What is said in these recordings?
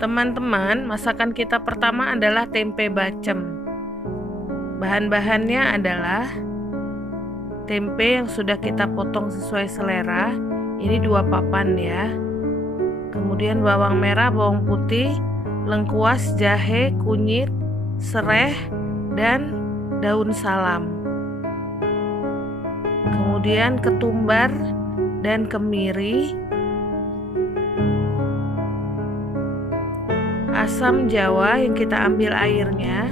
Teman-teman, masakan kita pertama adalah tempe bacem. Bahan-bahannya adalah tempe yang sudah kita potong sesuai selera. Ini 2 papan ya. Kemudian bawang merah, bawang putih, lengkuas, jahe, kunyit, sereh, dan daun salam. Kemudian ketumbar dan kemiri, asam jawa yang kita ambil airnya,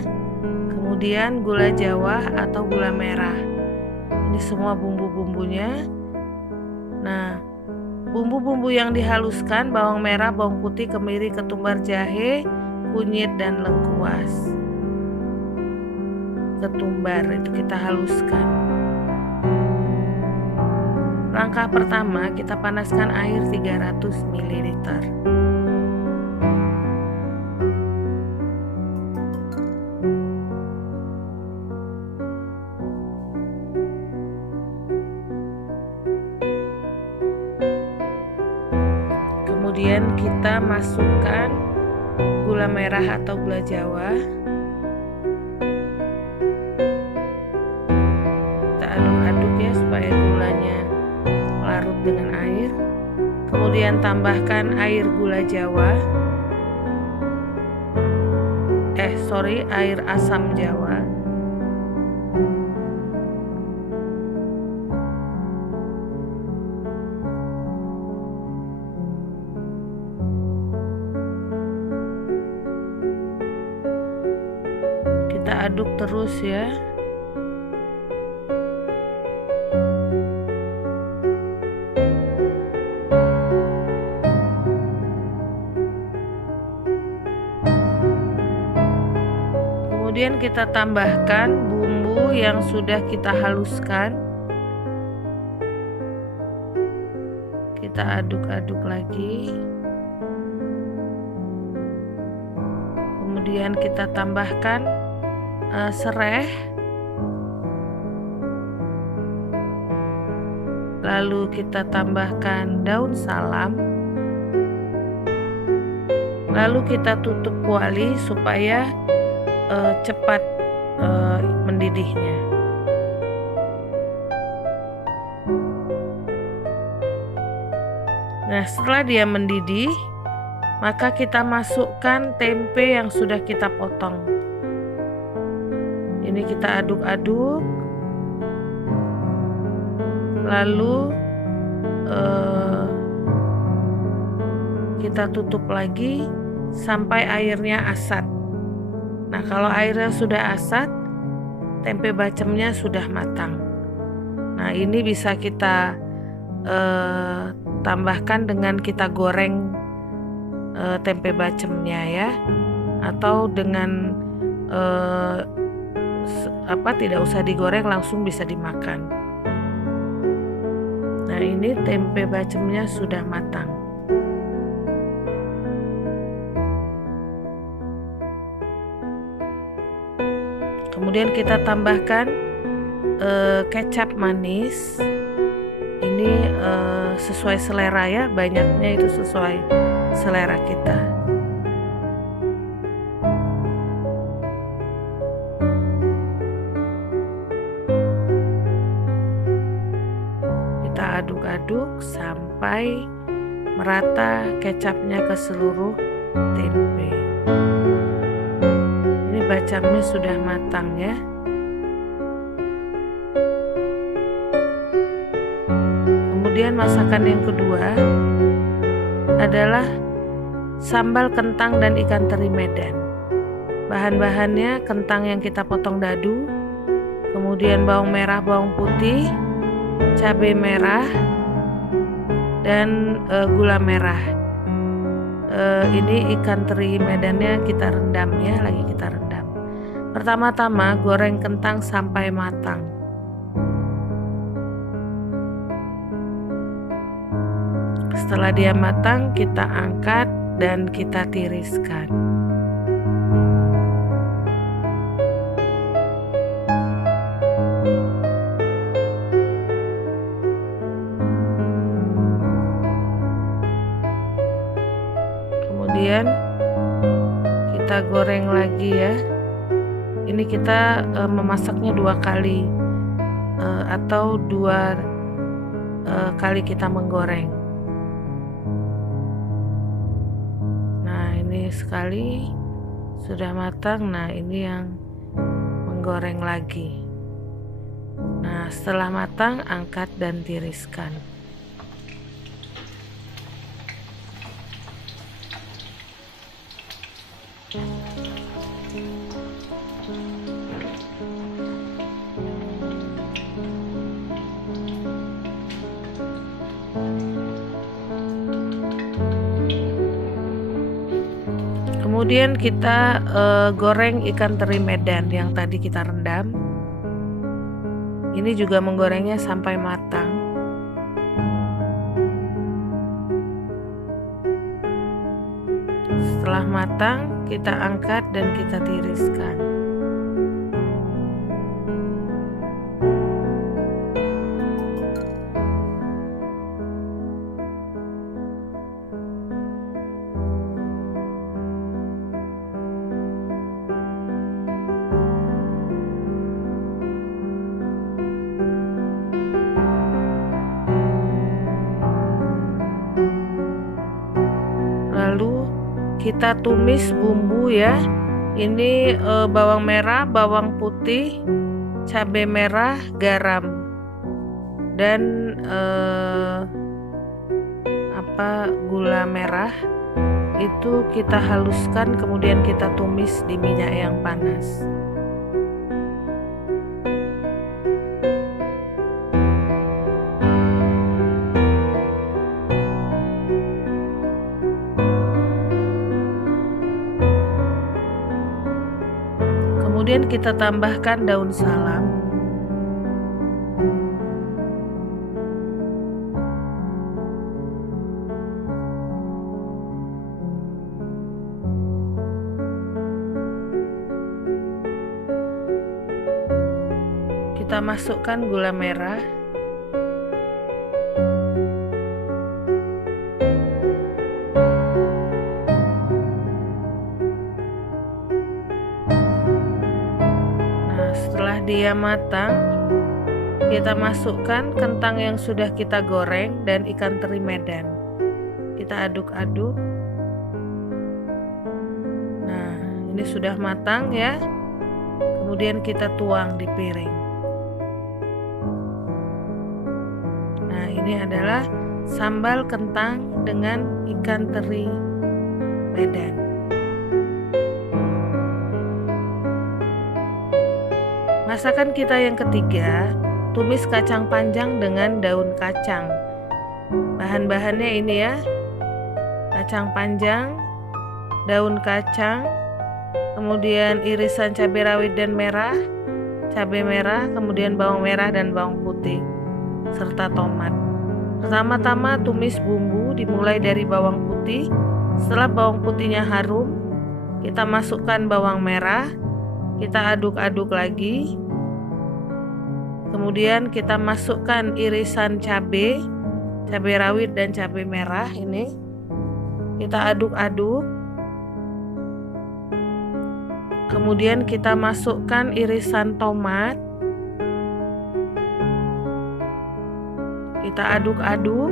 kemudian gula jawa atau gula merah. Ini semua bumbu-bumbunya. Nah, bumbu-bumbu yang dihaluskan: bawang merah, bawang putih, kemiri, ketumbar, jahe, kunyit, dan lengkuas. Ketumbar itu kita haluskan. Langkah pertama, kita panaskan air 300 ml. Kemudian kita masukkan gula merah atau gula jawa. Kita aduk-aduk ya supaya gulanya larut dengan air. Kemudian tambahkan air gula jawa. Air asam jawa. Kita aduk terus ya. Kemudian kita tambahkan bumbu yang sudah kita haluskan. Kita aduk-aduk lagi. Kemudian kita tambahkan sereh. Lalu kita tambahkan daun salam. Lalu kita tutup kuali supaya cepat mendidihnya. Nah, setelah dia mendidih, maka kita masukkan tempe yang sudah kita potong. Ini kita aduk-aduk. Lalu kita tutup lagi sampai airnya asat. Nah, kalau airnya sudah asat, tempe bacemnya sudah matang. Nah, ini bisa kita tambahkan dengan kita goreng tempe bacemnya ya, atau dengan tidak usah digoreng, langsung bisa dimakan. Nah, ini tempe bacemnya sudah matang. Kemudian kita tambahkan kecap manis. Ini sesuai selera ya, banyaknya itu sesuai selera kita. Kita aduk-aduk sampai merata kecapnya ke seluruh tempe. Bacemnya sudah matang ya. Kemudian masakan yang kedua adalah sambal kentang dan ikan teri Medan. Bahan-bahannya: kentang yang kita potong dadu, kemudian bawang merah, bawang putih, cabai merah, dan gula merah. Ini ikan teri Medannya kita rendam ya, lagi kita rendam. Pertama-tama goreng kentang sampai matang. Setelah dia matang, kita angkat dan kita tiriskan. Kemudian kita goreng lagi ya. Ini kita memasaknya 2 kali atau 2 kali kita menggoreng. Nah, ini sekali sudah matang. Nah, ini yang menggoreng lagi. Nah, setelah matang angkat dan tiriskan. Kemudian kita goreng ikan teri Medan yang tadi kita rendam. Ini juga menggorengnya sampai matang. Setelah matang, kita angkat dan kita tiriskan. Lalu kita tumis bumbu ya. Ini bawang merah, bawang putih, cabai merah, garam, dan gula merah. Itu kita haluskan, kemudian kita tumis di minyak yang panas. Kemudian kita tambahkan daun salam. Kita masukkan gula merah. Setelah dia matang, kita masukkan kentang yang sudah kita goreng dan ikan teri Medan. Kita aduk-aduk. Nah, ini sudah matang ya. Kemudian kita tuang di piring. Nah, ini adalah sambal kentang dengan ikan teri Medan. Masakan kita yang ketiga, tumis kacang panjang dengan daun kacang. Bahan-bahannya ini ya, kacang panjang, daun kacang, kemudian irisan cabai rawit dan merah, cabai merah, kemudian bawang merah dan bawang putih, serta tomat. Pertama-tama tumis bumbu dimulai dari bawang putih. Setelah bawang putihnya harum, kita masukkan bawang merah. Kita aduk-aduk lagi. Kemudian kita masukkan irisan cabai rawit dan cabai merah ini. Kita aduk-aduk. Kemudian kita masukkan irisan tomat. Kita aduk-aduk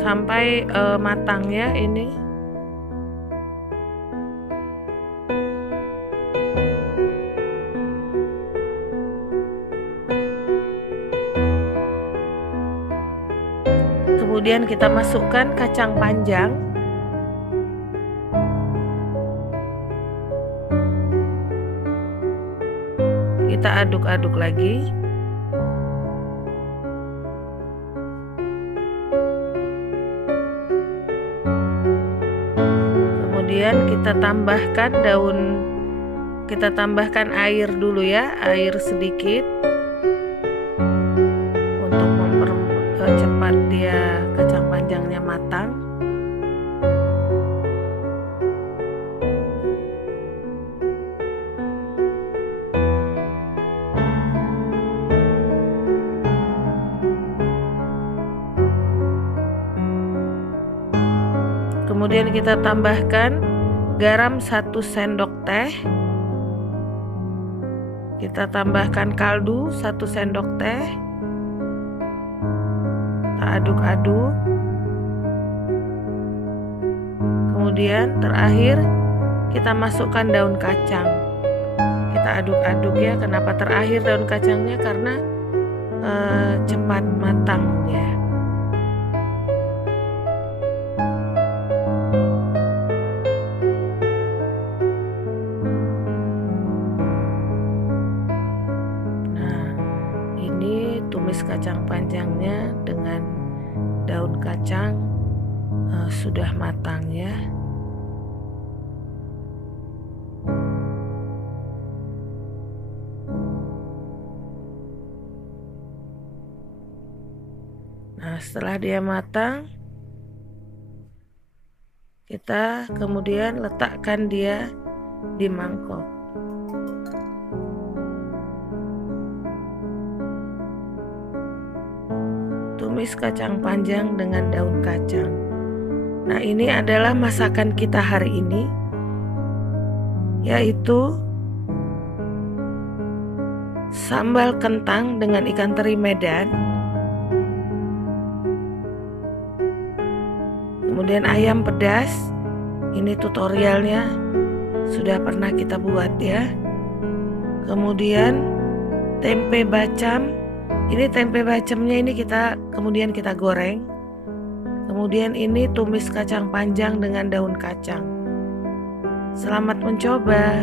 sampai matang ya ini. Kemudian kita masukkan kacang panjang. Kita aduk-aduk lagi. Kemudian kita tambahkan air dulu ya, air sedikit untuk mempercepat dia kacang panjangnya matang. Kemudian kita tambahkan garam 1 sendok teh. Kita tambahkan kaldu 1 sendok teh. Kita aduk-aduk. Kemudian terakhir kita masukkan daun kacang. Kita aduk-aduk ya. Kenapa terakhir daun kacangnya? Karena cepat matang ya. Nah, ini tumis kacang panjangnya dengan daun kacang sudah matang ya. Nah, setelah dia matang, kita kemudian letakkan dia di mangkok. Tumis kacang panjang dengan daun kacang. Nah, ini adalah masakan kita hari ini, yaitu sambal kentang dengan ikan teri Medan. Kemudian ayam pedas, ini tutorialnya sudah pernah kita buat ya. Kemudian tempe bacem, ini tempe bacemnya ini kemudian kita goreng. Kemudian ini tumis kacang panjang dengan daun kacang. Selamat mencoba.